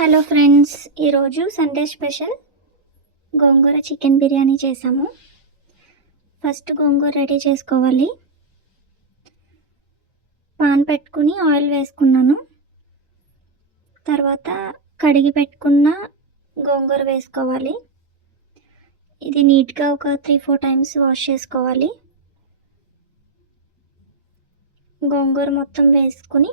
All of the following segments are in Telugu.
హలో ఫ్రెండ్స్, ఈరోజు సండే స్పెషల్ గోంగూర చికెన్ బిర్యానీ చేసాము. ఫస్ట్ గోంగూర రెడీ చేసుకోవాలి. పాన్ పెట్టుకుని ఆయిల్ వేసుకున్నాను. తర్వాత కడిగి పెట్టుకున్న గోంగూర వేసుకోవాలి. ఇది నీట్గా ఒక 3-4 టైమ్స్ వాష్ చేసుకోవాలి. గోంగూర మొత్తం వేసుకుని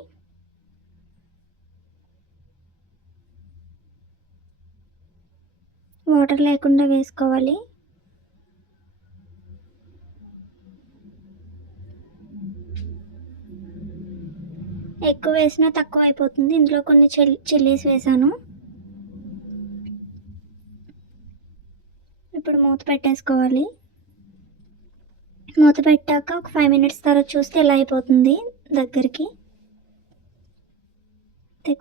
వాటర్ లేకుండా వేసుకోవాలి. ఎక్కువ వేసినా తక్కువ అయిపోతుంది. ఇందులో కొన్ని చిల్లీస్ వేసాను. ఇప్పుడు మూత పెట్టేసుకోవాలి. మూత పెట్టాక ఒక 5 మినిట్స్ తర్వాత చూస్తే ఇలా అయిపోతుంది దగ్గరికి.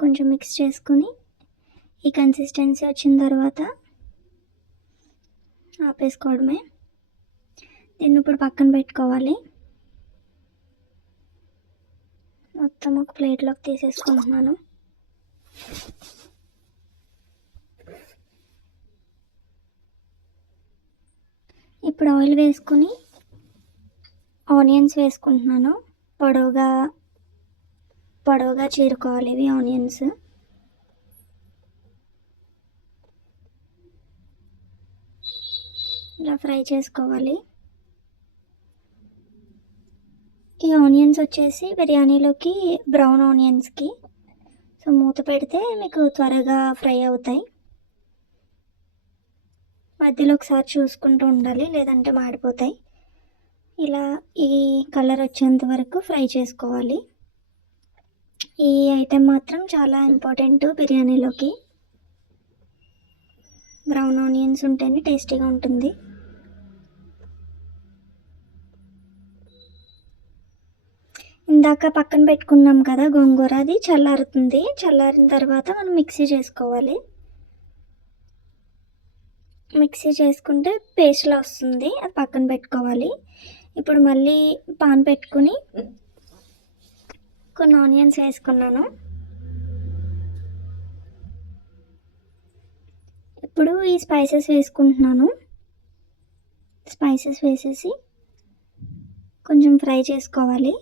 కొంచెం మిక్స్ చేసుకుని ఈ కన్సిస్టెన్సీ వచ్చిన తర్వాత ఆపేసుకోవడమే. దీన్ని ఇప్పుడు పక్కన పెట్టుకోవాలి. మొత్తం ఒక ప్లేట్లోకి తీసేసుకుంటున్నాను. ఇప్పుడు ఆయిల్ వేసుకుని ఆనియన్స్ వేసుకుంటున్నాను. పొడవుగా చీరుకోవాలి ఇవి ఆనియన్స్. ఇలా ఫ్రై చేసుకోవాలి. ఈ ఆనియన్స్ వచ్చేసి బిర్యానీలోకి బ్రౌన్ ఆనియన్స్కి, సో మూత పెడితే మీకు త్వరగా ఫ్రై అవుతాయి. మధ్యలో ఒకసారి చూసుకుంటూ ఉండాలి, లేదంటే మాడిపోతాయి. ఇలా ఈ కలర్ వచ్చేంత వరకు ఫ్రై చేసుకోవాలి. ఈ ఐటెం మాత్రం చాలా ఇంపార్టెంట్ బిర్యానీలోకి. బ్రౌన్ ఆనియన్స్ ఉంటేనే టేస్టీగా ఉంటుంది. ఇందాక పక్కన పెట్టుకున్నాం కదా గోంగూర, అది చల్లారుతుంది. చల్లారిన తర్వాత మనం మిక్సీ చేసుకోవాలి. మిక్సీ చేసుకుంటే పేస్ట్లా వస్తుంది, అది పక్కన పెట్టుకోవాలి. ఇప్పుడు మళ్ళీ పాన్ పెట్టుకుని కొన్ని ఆనియన్స్ వేసుకున్నాను. ఇప్పుడు ఈ స్పైసెస్ వేసుకుంటున్నాను. స్పైసెస్ వేసేసి కొంచెం ఫ్రై చేసుకోవాలి.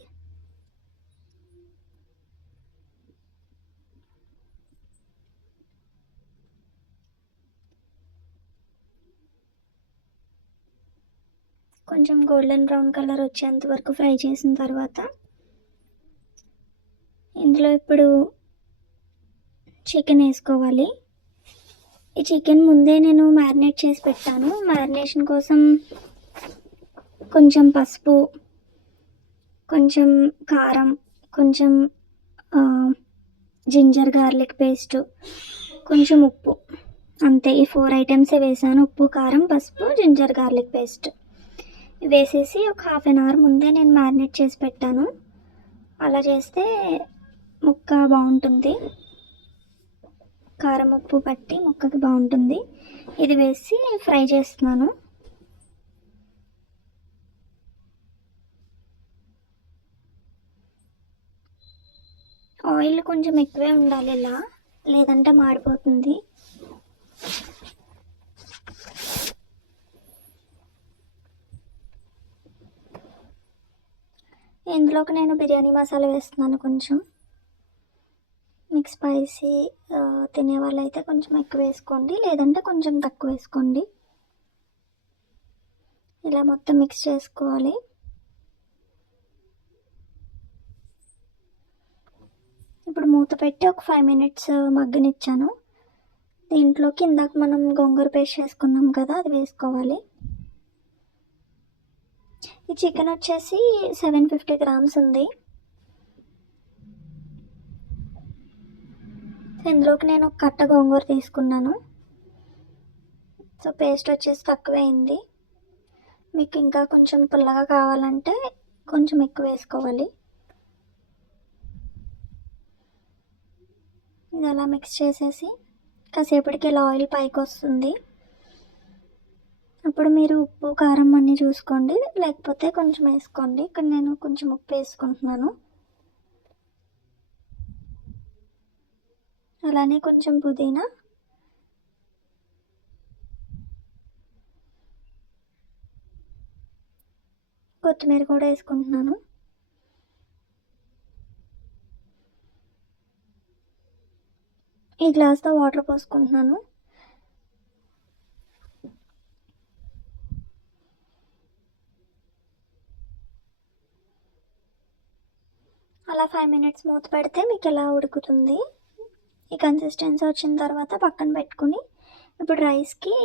కొంచెం గోల్డెన్ బ్రౌన్ కలర్ వచ్చేంత వరకు ఫ్రై చేసిన తర్వాత ఇందులో ఇప్పుడు చికెన్ వేసుకోవాలి. ఈ చికెన్ ముందే నేను మ్యారినేట్ చేసి పెట్టాను. మ్యారినేషన్ కోసం కొంచెం పసుపు, కొంచెం కారం, కొంచెం జింజర్ గార్లిక్ పేస్ట్, కొంచెం ఉప్పు, అంతే. ఈ 4 ఐటమ్సే వేసాను. ఉప్పు, కారం, పసుపు, జింజర్ గార్లిక్ పేస్ట్ వేసేసి ఒక 1/2 an hour ముందే నేను మ్యారినేట్ చేసి పెట్టాను. అలా చేస్తే ముక్క బాగుంటుంది, కారం ఉప్పు పట్టి ముక్కకి బాగుంటుంది. ఇది వేసి ఫ్రై చేస్తున్నాను. ఆయిల్ కొంచెం ఎక్కువే ఉండాలి ఇలా, లేదంటే మాడిపోతుంది. ఇందులోకి నేను బిర్యానీ మసాలా వేస్తున్నాను కొంచెం. మీకు స్పైసీ తినే వాళ్ళైతే కొంచెం ఎక్కువ వేసుకోండి, లేదంటే కొంచెం తక్కువ వేసుకోండి. ఇలా మొత్తం మిక్స్ చేసుకోవాలి. ఇప్పుడు మూత పెట్టి ఒక 5 మినిట్స్ మగ్గనిచ్చాను. దీంట్లోకి ఇందాక మనం గోంగూర పేస్ట్ చేసుకున్నాం కదా, అది వేసుకోవాలి. ఈ చికెన్ వచ్చేసి 750 గ్రామ్స్ ఉంది. ఇందులోకి నేను ఒక కట్ట గోంగూర తీసుకున్నాను. సో పేస్ట్ వచ్చేసి తక్కువ అయింది. మీకు ఇంకా కొంచెం పుల్లగా కావాలంటే కొంచెం ఎక్కువ వేసుకోవాలి. ఇది అలా మిక్స్ చేసేసి కాసేపటికి ఇలా ఆయిల్ పైకి వస్తుంది. అప్పుడు మీరు ఉప్పు, కారం అన్నీ చూసుకోండి, లేకపోతే కొంచెం వేసుకోండి. ఇక్కడ నేను కొంచెం ఉప్పు వేసుకుంటున్నాను. అలానే కొంచెం పుదీనా, కొత్తిమీర కూడా వేసుకుంటున్నాను. ఈ గ్లాస్తో వాటర్ పోసుకుంటున్నాను. అలా 5 మినిట్స్ మూత పెడితే మీకు ఇలా ఉడుకుతుంది. ఈ కన్సిస్టెన్సీ వచ్చిన తర్వాత పక్కన పెట్టుకుని, ఇప్పుడు రైస్కి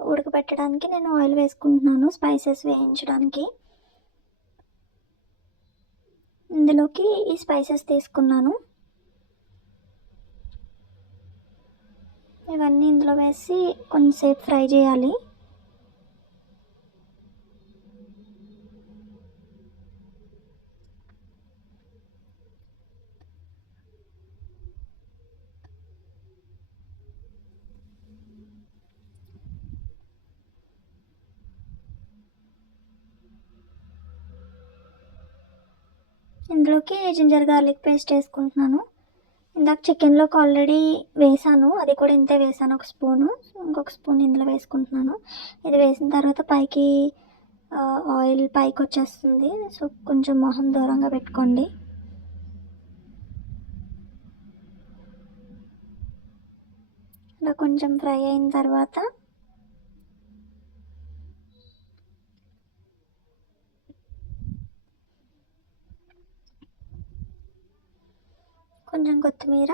ఉడకబెట్టడానికి నేను ఆయిల్ వేసుకుంటున్నాను స్పైసెస్ వేయించడానికి. ఇందులోకి ఈ స్పైసెస్ తీసుకున్నాను. ఇవన్నీ ఇందులో వేసి కొంచెంసేపు ఫ్రై చేయాలి. ఇందులోకి జింజర్ గార్లిక్ పేస్ట్ వేసుకుంటున్నాను. ఇందాక చికెన్లోకి ఆల్రెడీ వేసాను, అది కూడా ఇంతే వేసాను, ఒక స్పూను. ఇంకొక స్పూన్ ఇందులో వేసుకుంటున్నాను. ఇది వేసిన తర్వాత పైకి ఆయిల్ పైకి వచ్చేస్తుంది. సో కొంచెం మొహం దూరంగా పెట్టుకోండి. ఇలా కొంచెం ఫ్రై అయిన తర్వాత కొంచెం కొత్తిమీర,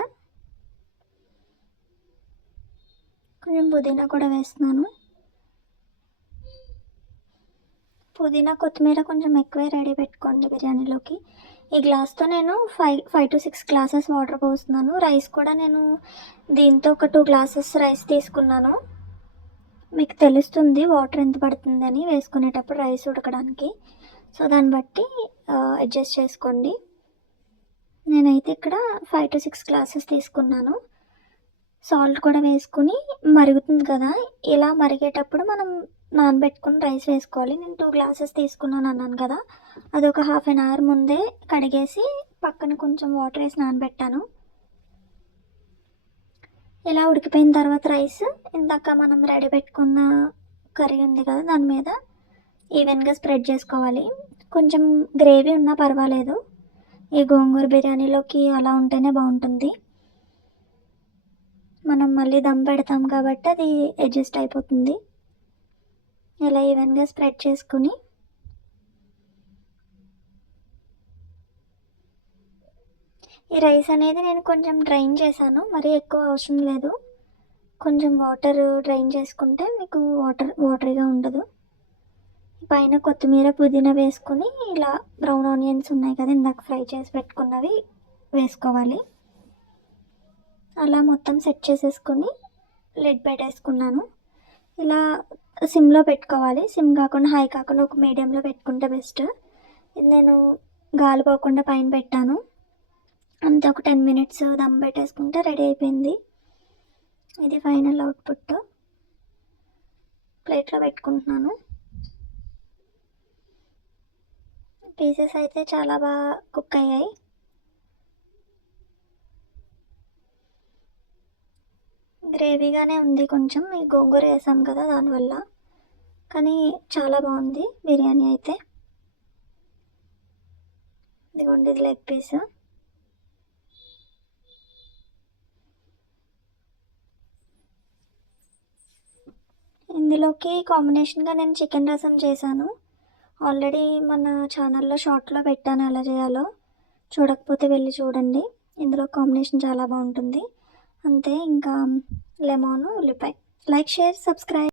కొంచెం పుదీనా కూడా వేస్తున్నాను. పుదీనా కొత్తిమీర కొంచెం ఎక్కువే రెడీ పెట్టుకోండి బిర్యానీలోకి. ఈ గ్లాస్తో నేను 5 to 6 గ్లాసెస్ వాటర్ పోస్తున్నాను. రైస్ కూడా నేను దీంతో ఒక 2 గ్లాసెస్ రైస్ తీసుకున్నాను. మీకు తెలుస్తుంది వాటర్ ఎంత పడుతుందని వేసుకునేటప్పుడు రైస్ ఉడకడానికి. సో దాన్ని బట్టి అడ్జస్ట్ చేసుకోండి. నేనైతే ఇక్కడ 5 to 6 గ్లాసెస్ తీసుకున్నాను. సాల్ట్ కూడా వేసుకుని మరుగుతుంది కదా, ఇలా మరిగేటప్పుడు మనం నానబెట్టుకుని రైస్ వేసుకోవాలి. నేను 2 గ్లాసెస్ తీసుకున్నాను అన్నాను కదా, అది ఒక హాఫ్ అన్ అవర్ ముందే కడిగేసి పక్కన కొంచెం వాటర్ వేసి నానబెట్టాను. ఇలా ఉడికిపోయిన తర్వాత రైస్ ఇందాక మనం రెడీ పెట్టుకున్న కర్రీ ఉంది కదా, దాని మీద ఈవెన్గా స్ప్రెడ్ చేసుకోవాలి. కొంచెం గ్రేవీ ఉన్నా పర్వాలేదు, ఈ గోంగూర బిర్యానీలోకి అలా ఉంటేనే బాగుంటుంది. మనం మళ్ళీ దమ్ పెడతాం కాబట్టి అది అడ్జస్ట్ అయిపోతుంది. ఇలా ఈవెన్గా స్ప్రెడ్ చేసుకుని ఈ రైస్ అనేది నేను కొంచెం డ్రైన్ చేశాను, మరీ ఎక్కువ అవసరం లేదు. కొంచెం వాటర్ డ్రైన్ చేసుకుంటే మీకు వాటరీగా ఉండదు. పైన కొత్తిమీర పుదీనా వేసుకుని ఇలా బ్రౌన్ ఆనియన్స్ ఉన్నాయి కదా ఇందాక ఫ్రై చేసి పెట్టుకున్నవి వేసుకోవాలి. అలా మొత్తం సెట్ చేసేసుకుని లిడ్ పెట్టేసుకున్నాను. ఇలా సిమ్లో పెట్టుకోవాలి, సిమ్ కాకుండా హై కాకుండా ఒక మీడియంలో పెట్టుకుంటే బెస్ట్. ఇది నేను గాలి పోకుండా పైన పెట్టాను. అంతే, ఒక 10 మినిట్స్ దమ్ పెట్టేసుకుంటే రెడీ అయిపోయింది. ఇది ఫైనల్ అవుట్పుట్. ప్లేట్లో పెట్టుకుంటున్నాను. పీసెస్ అయితే చాలా బాగా కుక్ అయ్యాయి. గ్రేవీగానే ఉంది కొంచెం, ఈ గోంగూర వేసాం కదా దానివల్ల, కానీ చాలా బాగుంది బిర్యానీ అయితే. ఇదిగోండి, ఇది లెగ్ పీస్. ఇందులోకి కాంబినేషన్గా నేను చికెన్ రసం చేశాను. ఆల్రెడీ మన ఛానల్లో షార్ట్లో పెట్టాను ఎలా చేయాలో, చూడకపోతే వెళ్ళి చూడండి. ఇందులో కాంబినేషన్ చాలా బాగుంటుంది. అంతే, ఇంకా లెమన్, ఉల్లిపాయ. Like, share, subscribe.